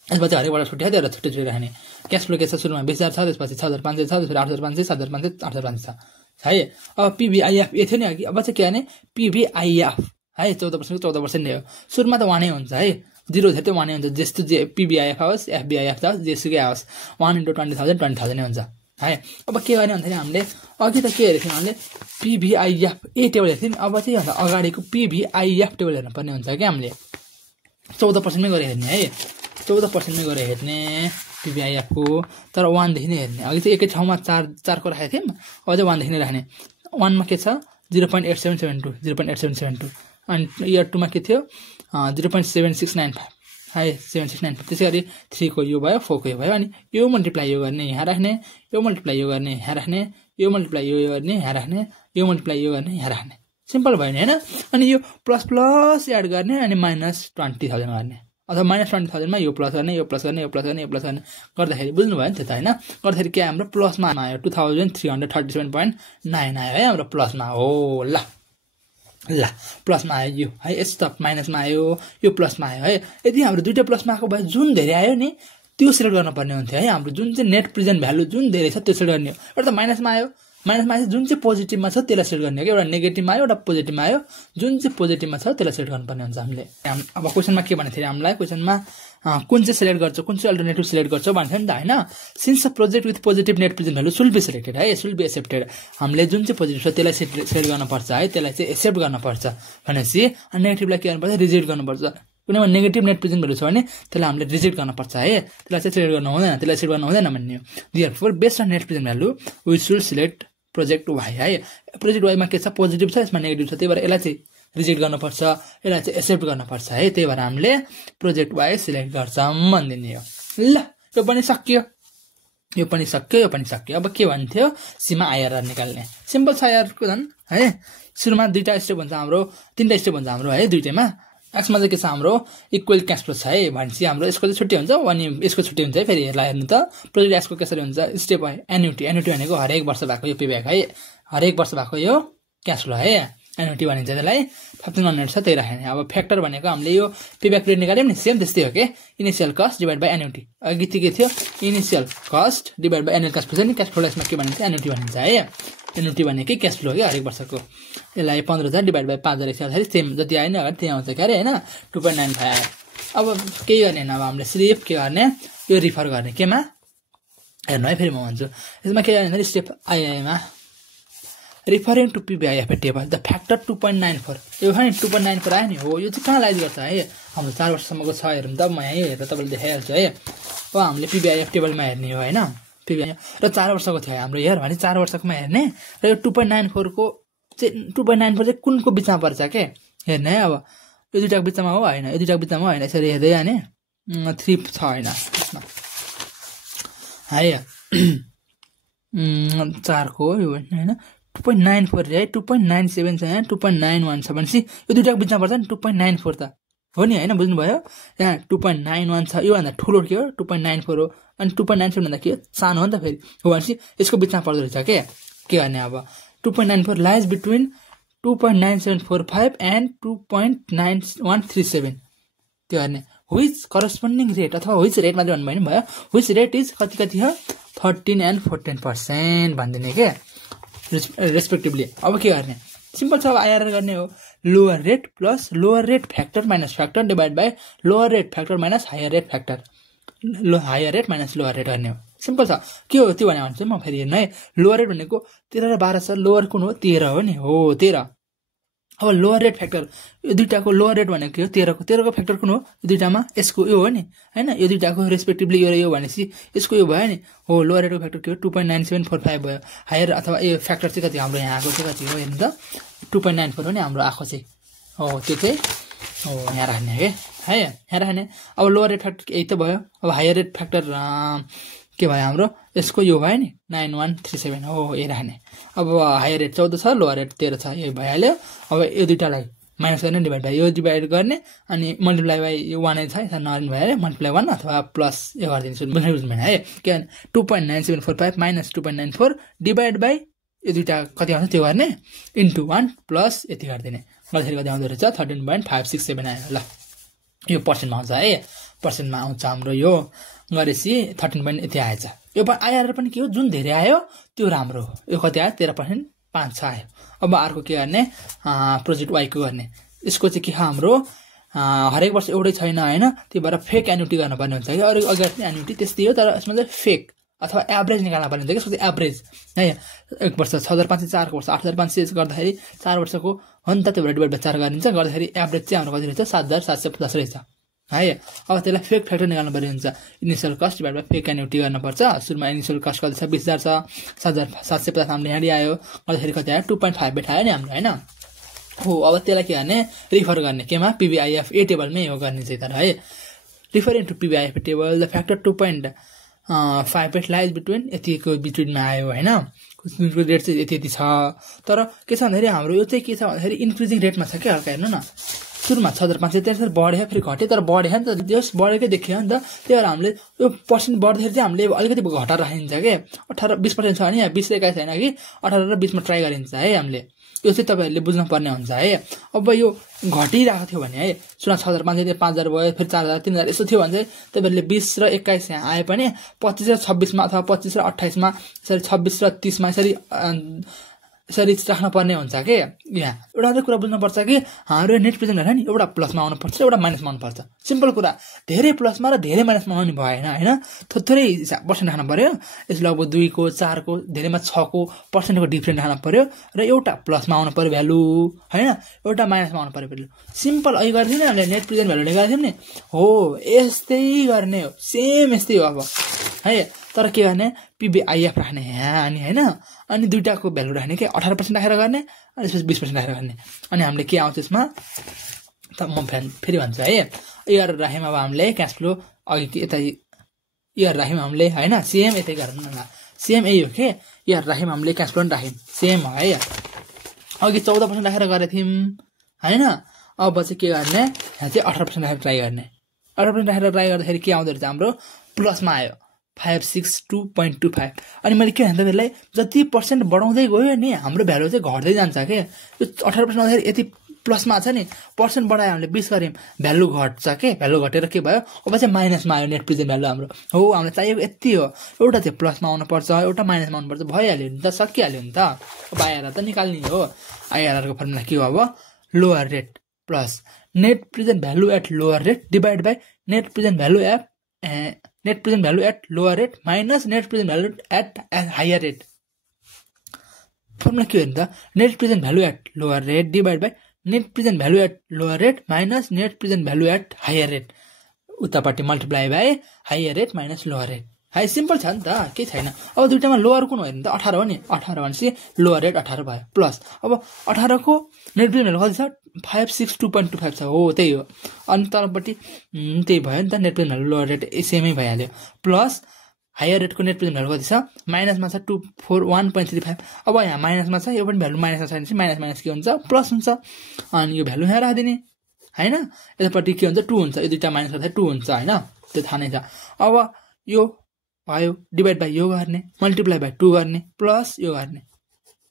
यसमा चाहिँ हरेकवटा छुट्याइ दिएर छुट्टै राख्ने क्याश फ्लो के छ सुरुमा 20000 छ त्यसपछि 6500 छ त्यसपछि 8500 7500 8500 छ है अब पीबीआईएफ ए थियो नि अघि अब चाहिँ के गर्ने पीबीआईएफ है 14% 14% नै हो सुरुमा त 1 नै हुन्छ है 0 थियो त्यो 1 नै हुन्छ जस्तो जे पीबीआईएफ आओस् एफबीआईएफ आओस् जेसुकै आओस् 1 * 20000 20000 नै हुन्छ है अब के गर्ने भन्दाखेरि हामीले अघि त के हेरेथ्यौं हामीले पीबीआईएफ ए टेबल हेर्थ्यौं अब चाहिँ भन्दा अगाडिको पीबीआईएफ टेबल हेर्न पर्ने हुन्छ के हामीले 14% मै गरे हेर्ने है 14% मै गरे हेर्ने पीबीआईएफ को तर 1 देखि नै हेर्ने अघि चाहिँ एकै ठाउँमा 4 को राखेको थियौं अब चाहिँ 1 देखि नै राख्ने 1 मा के छ 0.8772 0.8772 अनि इयर 2 मा के थियो 0.7695 है 7695 त्यसैगरी 3 को यो भयो 4 को यो भयो अनि यो मल्टिप्लाई यो गर्ने यहाँ राख्ने यो मल्टिप्लाई यो गर्ने यहाँ राख्ने यो मल्टिप्लाई यो गर्ने यहाँ राख्ने यो मल्टिप्लाई यो गर्ने यहाँ राख्ने सिम्पल भयो नि हैन अनि यो प्लस प्लस एड गर्ने अनि माइनस 20000 गर्ने अथवा माइनस 20000 मा यो प्लस गर्ने यो प्लस गर्ने यो प्लस गर्ने यो प्लस गर्ने गर्दाखेरि बुझ्नु भयो नि त हैन गर्दाखेरि के हाम्रो प्लसमा आयो 2337.9 आयो है हाम्रो प्लसमा हो ल प्लसमा आयो यो है यस्तो माइनसमा आयो यो प्लसमा आयो है यदि हाम्रो दुईटा प्लसमा आएको भए जुन धेरै आयो नि त्यो सिलेक्ट गर्न पर्ने हुन्थ्यो है हाम्रो जुन चाहिँ नेट प्रेजेन्ट भ्यालु जुन धेरै छ त्यो सिलेक्ट गर्ने हो एउटा त माइनसमा आयो जुन चाहिँ पोजिटिभमा छ त्यसलाई सिलेक्ट गर्ने हो एउटा नेगेटिभमा आयो एउटा पोजिटिभमा आयो जुन चाहिँ पोजिटिभमा छ त्यसलाई सिलेक्ट गर्नुपर्ने हुन्छ हामीले अब क्वेशनमा के भनेथ्यो हामीलाई क्वेशनमा कुन चाहिँ सिलेक्ट गर्छ कुन चाहिँ अल्टरनेटिभ सिलेक्ट गर्छ भन्थ्यो नि त हैन since a project with positive net present value should be selected है शुड बी एक्सेप्टेड हामीले जुन चाहिँ पोजिटिभ छ त्यसलाई सिलेक्ट गर्न पर्छ है त्यसलाई चाहिँ एक्सेप्ट गर्न पर्छ भनेपछि नेगेटिभलाई के गर्नु पर्छ रिजेक्ट गर्नु पर्छ कुनै नेगेटिभ नेट प्रेजेन्ट भ्यालु छ भने त्यसलाई हामीले रिजेक्ट गर्न पर्छ है त्यसलाई चाहिँ सिलेक्ट गर्नु हुँदैन त्यसलाई सिलेक्ट गर्नु हुँदैन भन्ने हो therefore based on net present value we should select project Y है। प्रोजेक्ट वाईमा के छ पोजिटिभ छ यसमा नेगेटिभ छ, त्यही भएर यसलाई चाहिँ रिजेक्ट गर्नुपर्छ, यसलाई चाहिँ एक्सेप्ट गर्नुपर्छ है। त्यही भएर हामीले प्रोजेक्ट वाई सिलेक्ट गर्छौँ भनिदिने हो। ल यो पनि सक्यो, यो पनि सक्यो, यो पनि सक्यो। अब के भन्थ्यो सीमा आइआरआर निकाल्ने। सिम्पल छ आइआरआरको झन् है। सुरुमा दुईटा स्टेप हुन्छ हाम्रो, तीनटा स्टेप हुन्छ हाम्रो है दुईटैमा। एक्समा चाहिँ के छ हाम्रो इक्वल क्यास फ्लो छ है भनेपछि हाम्रो यसको चाहिँ छुट्टी हुन्छ अनि यसको छुट्टी हुन्छ है। फेरि हेर्ला हेर्नु त प्रोजेक्ट एक्सको कसरी हुन्छ स्टेप है एन्युटी। एन्युटी भनेको हरेक वर्ष भएको यो पेब्याक है, हरेक वर्ष भएको यो क्यास फ्लो है, एन्युटी भनिन्छ त्यसलाई। 1500 छ त्यही राख्ने। अब फ्याक्टर भनेको हामीले यो पेब्याक पिरियड निकाल्यौँ नि, सेम त्यस्तै हो के, initial cost divide by annuity. अघि के थियो initial cost divide by annual cash flow छ नि, क्यास फ्लो यसमा के भनिन्छ एन्युटी भनिन्छ है। एन्युटी भनेकै क्यास फ्लो हो कि हरेक वर्षको। यसलाई 15000 डिभाइड बाई 5000 एक्सर्दाखेरि सेम जति आयो नि अगाडि त्यही आउँछ क्या अरे होइन, 2.95 आयो। अब केही गर्ने होइन, अब हामीले सिर्फ के गर्ने यो रिफर गर्ने केमा हेर्नु है। फेरि म भन्छु यसमा के गर्ने स्टेप आइआईमा referring to PVIF table the factor 2.94 यो है 2.94 आयो नि हो। यो चाहिँ कहाँ लाइज गर्छ है हाम्रो 4 वर्षसम्मको छ। हेरौँ त म यहीँ हेरेर तपाईँले देखाइहाल्छु है। अब हामीले पिबिआइएफ टेबलमा हेर्ने हो होइन, पिबिआइएफ र 4 वर्षको थियो हाम्रो हेर भने 4 वर्षकोमा हेर्ने र यो 2.94 को चाहिँ 2.94 चाहिँ कुनको बिचमा पर्छ के हेर्ने है। अब यो दुईटाको बिचमा हो होइन, यो दुईटाको बिचमा हो होइन, यसरी हेर्दै जाने 3 छ होइन यसमा है 4 को यो होइन 2.94 है 2.97 छ यहाँ 2.91 छ भनेपछि यो दुईटाको बिचमा पर्छ नि 2.94 त हो नि होइन, बुझ्नुभयो। यहाँ 2.91 छ, योभन्दा ठुलो के हो 2.94 हो अनि 2.97 भन्दा के हो सानो हो नि त फेरि हो भनेपछि यसको बिचमा पर्दो रहेछ के गर्ने। अब 2.94 लाइज बिट्विन 2.9745 एन्ड 2.9137 त्यो गर्ने। व्हिच करस्पोन्डिङ रेट अथवा व्हिच रेट मात्रै भन्नुभयो नि भयो, व्हिच रेट इज कति हो 13 and 14% भनिदिने के रेस्पेक्टिभली। अब के गर्ने सिम्पल छ, अब आइआरआर गर्ने हो lower rate plus lower rate factor minus factor divide by lower rate factor minus higher rate factor, higher rate minus lower rate गर्ने हो। सिम्पल छ के हो त्यो भने चाहिँ म फेरि हेर्नु है। लोअर रेट भनेको 13 र 12 छ, लोअर कुन हो 13 हो नि हो 13। अब लोअर रेट फ्याक्टर यो दुईटाको लोअर रेट भनेको के हो 13 को फ्याक्टर कुन हो यो दुईटामा यसको यो हो नि होइन, यो दुईटाको रेस्पेक्टिभली यो भनेपछि यसको यो भयो नि हो। लोअर रेटको फ्याक्टर के हो 2.9745 भयो। हायर अथवा यो फ्याक्टर चाहिँ कति हाम्रो यहाँ आएको चाहिँ कति हो हेर्नु त 2.94 हो नि हाम्रो आएको चाहिँ हो, त्यो चाहिँ हो यहाँ राख्ने है यहाँ राख्ने। अब लोअर रेट फ्याक्टर यही त भयो। अब हायर रेट फ्याक्टर के भयो हाम्रो यसको यो भयो नि 9137 हो यही राख्ने। अब हायर रेट 14 छ, लोअर रेट 13 छ, यही भइहाल्यो। अब यो दुईटालाई माइनस गर्ने डिभाइड बाई यो डिभाइड गर्ने अनि मल्टिप्लाई बाई यो 1 छ यसमा नलिनु भइहाल्यो, मल्टिप्लाई 1 अथवा प्लस यो गरिदिन्छु बुझ्नु है। के 2.9745 माइनस 2.94 डिभाइड बाई यो दुईटा कति आउँछ त्यो गर्ने इन्टु 1 प्लस यति गरिदिने गर्दाखेरि कति आउँदो रहेछ 13.567 आयो। ल यो पर्सेन्टमा आउँछ है, पर्सेन्टमा आउँछ हाम्रो यो गरेपछि 13 यति आएछ। यो आइआरआर पनि के हो जुन धेरै आयो त्यो राम्रो हो। यो कति आयो 13% 5 छ आयो। अब अर्को के गर्ने प्रोजेक्ट वाईको गर्ने। यसको चाहिँ के हाम्रो हरेक वर्ष एउटै छैन होइन, त्यही भएर फेक एन्युटी गर्नुपर्ने हुन्छ कि अरू अगाडि एन्युटी त्यस्तै हो तर यसमा चाहिँ फेक अथवा एभरेज निकाल्न पर्ने हुन्छ कि। यसको चाहिँ एभरेज है एक वर्ष 6500 4 वर्ष 8500 गर्दाखेरि 4 वर्षको हो नि त, त्यो भएर डिभाइड बाई 4 गरिन्छ गर्दाखेरि एभरेज चाहिँ हाम्रो कति रहेछ 7750 रहेछ है। अब त्यसलाई फेक फ्याक्टर निकाल्नु पर्ने हुन्छ। Initial cost divide by fake annuity गर्नुपर्छ। सुरुमा इनिसियल कस्ट कति छ 20000 छ, 7750 हामीले यहाँ आयो गर्दाखेरि कति आयो 2.58 आयो नि हाम्रो होइन हो। अब त्यसलाई के गर्ने रिफर गर्ने केमा पिबिआइएफ ए टेबलमै हो गर्ने चाहिँ तर है। Referring to PVIF table the factor 2.58 lies between यतिको बिट्विनमा आयो होइन। रेट चाहिँ यति छ तर के छ भन्दाखेरि हाम्रो यो चाहिँ के छ भन्दाखेरि इन्क्रिजिङ रेटमा छ क्या हल्का हेर्नु न। सुरुमा 6500 त्यसरी बढ्यो फेरि घट्यो तर बढ्यो नि त जस बढेकै देखियो नि त। त्यही भएर हामीले यो पर्सेन्ट बढ्दाखेरि चाहिँ हामीले अलिकति घटाएर राखिन्छ कि 18-20% छ भने यहाँ 20 21 छैन कि 18 र 20मा ट्राई गरिन्छ है हामीले। यो चाहिँ तपाईँहरूले बुझ्नुपर्ने हुन्छ है। अब यो घटिरहेको थियो भने है सुरुमा 6500 5000 भयो फेरि 4000 3000 यस्तो थियो भने चाहिँ तपाईँहरूले 20 र 21 यहाँ आए पनि 25 र 26मा अथवा 25 र 28मा यसरी 26 र 30मा यसरी राख्न पर्ने हुन्छ कि। यहाँ एउटा मात्रै कुरा बुझ्नुपर्छ कि हाम्रो नेट प्रेजेन्ट होइन नि एउटा प्लसमा आउनुपर्छ एउटा माइनसमा आउनुपर्छ। सिम्पल कुरा धेरै प्लसमा र धेरै माइनसमा आउनु भएन होइन, थोरै पर्सेन्ट राख्नु पर्यो। यसले अब 2 को 4 को धेरैमा 6 को पर्सेन्टको डिफ्रेन्ट राख्नु पर्यो र एउटा प्लसमा आउनु पर्यो भ्यालु होइन, एउटा माइनसमा आउनु पर्यो भ्यालु। सिम्पल अहिले गरिदिउँ नि हामीले नेट प्रेजेन्ट भ्यालु निकाल्थ्यौँ नि हो यस्तै गर्ने हो सेम यस्तै हो अब है। तर के गर्ने पिबिआइएफ राख्ने यहाँ अनि होइन अनि दुईटाको भ्यालु राख्ने के 18% राखेर गर्ने अनि त्यसपछि 20% राखेर गर्ने अनि हामीले के आउँछ यसमा त म फेरि भन्छु है इयर राख्यौँ अब हामीले क्याश फ्लो अघि यता इयर राख्यौँ हामीले हैन सेम यतै गरौँ न सेम यही हो के इयर राख्यौँ हामीले क्याश फ्लो पनि राख्यौँ सेम हो है अघि 14% राखेर गरेको थियौँ हैन अब चाहिँ के गर्ने यहाँ चाहिँ 18% राखेर ट्राई गर्ने 18% राखेर ट्राई गर्दाखेरि के आउँदो रहेछ हाम्रो प्लसमा आयो 562.25 अनि मैले के भन्दा बेला जति पर्सेन्ट बढाउँदै गयो नि हाम्रो भ्यालु चाहिँ घट्दै जान्छ के यो 18% आउँदाखेरि यति प्लसमा छ नि पर्सेन्ट बढायो हामीले 20 गर्यौँ भ्यालु घट्छ के भ्यालु घटेर के भयो अब चाहिँ माइनसमा आयो नेट प्रेजेन्ट भ्यालु हाम्रो हो हामीलाई चाहिएको यति हो एउटा चाहिँ प्लसमा आउनुपर्छ एउटा माइनसमा आउनुपर्छ भइहाल्यो नि त सकिहाल्यो नि त अब आइआरआर त निकाल्ने हो आइआरआरको फर्मुला के हो अब lower rate plus net present value at lower rate divide by net present value at lower rate minus net present value at higher rate formula के हो नि त net present value at lower rate divide by net present value at lower rate minus net present value at higher rate उतापट्टि multiply by higher rate minus lower rate हाई simple छ नि त केही छैन अब दुईटामा लोअर कुन हो नि त 18 हो नि 18 भनेपछि लोअर रेट 18 भयो प्लस अब 18 को नेट प्रेजेन्ट भ्यालु कति छ 562.25 छ हो त्यही हो अनि तलपट्टि त्यही भयो नि त net present value lower rate सेमै भइहाल्यो प्लस हायर रेटको नेट प्रेजेन्ट भ्यालु कति छ माइनसमा छ 241.35 अब यहाँ माइनसमा छ यो पनि भ्यालु माइनसमा छ भनेपछि माइनस माइनस के हुन्छ प्लस हुन्छ अनि यो भ्यालु यहाँ राखिदिने हैन यतापट्टि के हुन्छ 2 हुन्छ यो दुईटा माइनस गर्दा 2 हुन्छ हैन त्यो थाहा नै छ अब यो भयो डिभाइड बाई यो गर्ने मल्टिप्लाई बाई 2 गर्ने प्लस यो गर्ने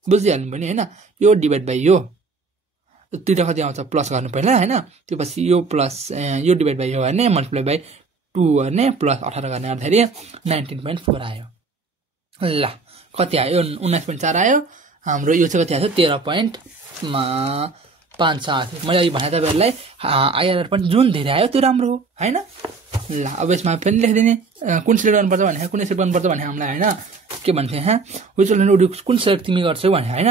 बुझिहाल्नु पनि हैन यो डिभाइड बाई यो दुईटा कति आउँछ प्लस गर्नु पहिला हैन त्यो पछि यो प्लस यो डिभाइड बाई यो गर्ने मल्टिप्लाई बाई 2 गर्ने प्लस 18 गर्ने गर्दाखेरि 19.4 आयो ल कति आयो 19.4 आयो हाम्रो यो चाहिँ कति आयो 13.5 आयो मैले अघि भने तपाईहरुलाई आइआरआर पनि जुन धेरै आयो त्यो राम्रो हो हैन ल अब यसमा फेरि लेखिदिने कुन सिलेक्ट गर्नुपर्छ भने कुन सिलेक्ट गर्नुपर्छ भने हामीलाई हैन के भन्थे यहाँ कुन सिलेक्ट तिमी गर्छौ भने हैन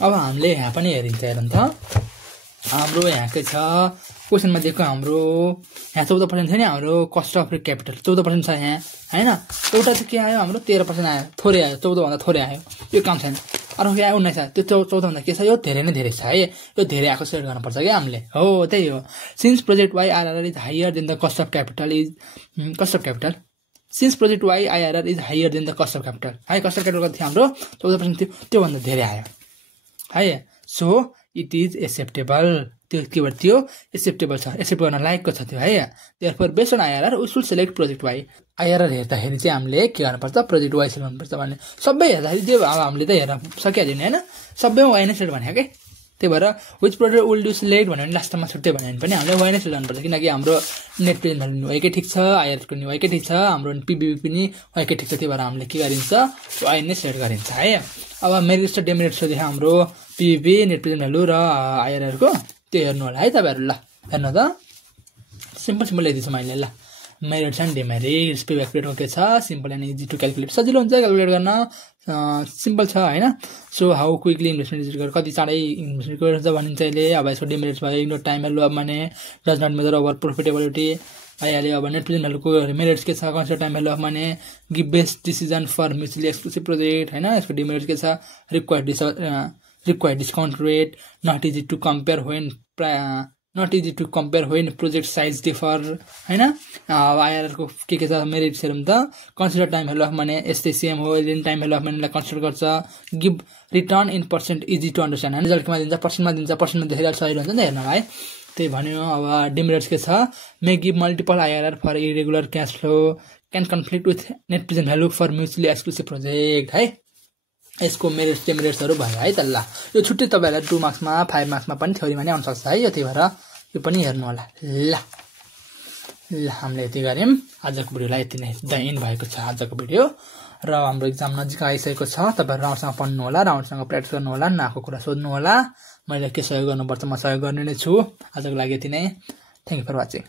अब हामीले यहाँ पनि हेरिन्छ हेर नि त हाम्रो यहाँ के छ क्वेशनमा दिएको हाम्रो यहाँ 14% थियो नि हाम्रो कस्ट अफ क्यापिटल 14% छ यहाँ हैन एउटा चाहिँ के आयो हाम्रो 13% आयो थोरै आयो 14 भन्दा थोरै आयो यो काम छैन अर्को के आयो 19 आयो त्यो 14 भन्दा के छ यो धेरै नै धेरै छ है यो धेरै आएको सेट गर्नुपर्छ के हामीले हो त्यही हो since project Y RR is higher than the cost of capital since project Y IRR is higher than the cost of capital है कस्ट अफ क्यापिटल कति थियो हाम्रो 14% थियो त्यो भन्दा धेरै आयो है सो इट इज एक्सेप्टेबल त्यो के भयो एक्सेप्टेबल छ एक्सेप्ट गर्न लायकको छ त्यो है therefore based on IRR we should select project Y IRR हेर्दाखेरि चाहिँ हामीले के गर्नुपर्छ प्रोजेक्ट वाइ सिलेक्ट गर्नुपर्छ भने सबै हेर्दाखेरि त्यो अब हामीले त हेर्न सकिहाल्यो नि हैन सबैमा वाइ नै सिलेक्ट भने के त्यही भएर which project will do select भन्यो भने लास्टमा छुट्टै भन्यो भने पनि हामीले वाइ नै सिलेक्ट गर्नुपर्छ किनकि हाम्रो नेट प्रेजेन्ट भ्यालु वाइकै ठिक छ आइआरआरको नि वाइकै ठिक छ हाम्रो पिबिबी पनि वाइकै ठिक छ त्यही भएर हामीले के गरिन्छ वाइ नै सिलेक्ट गरिन्छ है अब मेरिट्स र डेमेरिट्स छ देखा हाम्रो पिबिबी नेट प्रेजेन्ट भ्यालु र आइआरआरको त्यो हेर्नु होला है तपाईहरु ल हेर्नु त सिम्पल लेखिदिन्छु मैले ल मेरिट्स एन्ड डेमेरिट्स पेब्याक पिरियडको के छ simple and easy to calculate सजिलो हुन्छ क्याल्कुलेट गर्न सिम्पल छ हैन so how quickly investment decision गरेर कति चाँडै इन्भेस्टमेन्ट गरेर भनिन्छ अहिले अब यसको डेमेरिट्स भयो इग्नोर टाइम भ्यालु अब money does not measure over profitability आइहाल्यो अब नेट प्रेजेन्ट भ्यालुको मेरिट्स के छ consider time value of money give best decision for mutually exclusive project हैन यसको डेमेरिट्स के छ required discount rate not easy to compare when project size differ हैन आइआरआर को के छ मेरिट्स हेरौँ त कन्सिडर टाइम भ्यालु अफ माने यस्तै सेम हो लिन टाइम भ्यालु अफ मानेलाई कन्सिडर गर्छ give return in percent easy to understand हैन रिजल्टमा दिन्छ पर्सेन्टमा धेरै सही हुन्छ नि हेर्नु भाइ त्यही भन्यो अब डेमेरिट्स के छ may give multiple IRR for irregular cash flow can conflict with net present value for mutually exclusive project है यसको मेरिट्स डेमेरिट्सहरु भयो है त ल यो छुट्टै तपाईहरुलाई 2 मार्क्समा 5 मार्क्समा पनि थ्योरीमा नै आउन सक्छ है त्यही भएर यो पनि हेर्नु होला ल हामीले यति गर्यौं आजको भिडियोलाई यति नै एन्ड भएको छ आजको भिडियो र हाम्रो एक्जाम नजिक आइसकेको छ तपाईहरु राम्रोसँग पढ्नु होला राम्रोसँग प्र्याक्टिस गर्नु होला नाको कुरा सोध्नु होला मैले के सहयोग गर्नुपर्छ म सहयोग गर्ने नै छु आजको लागि यति नै थ्यांक यू फर वाचिङ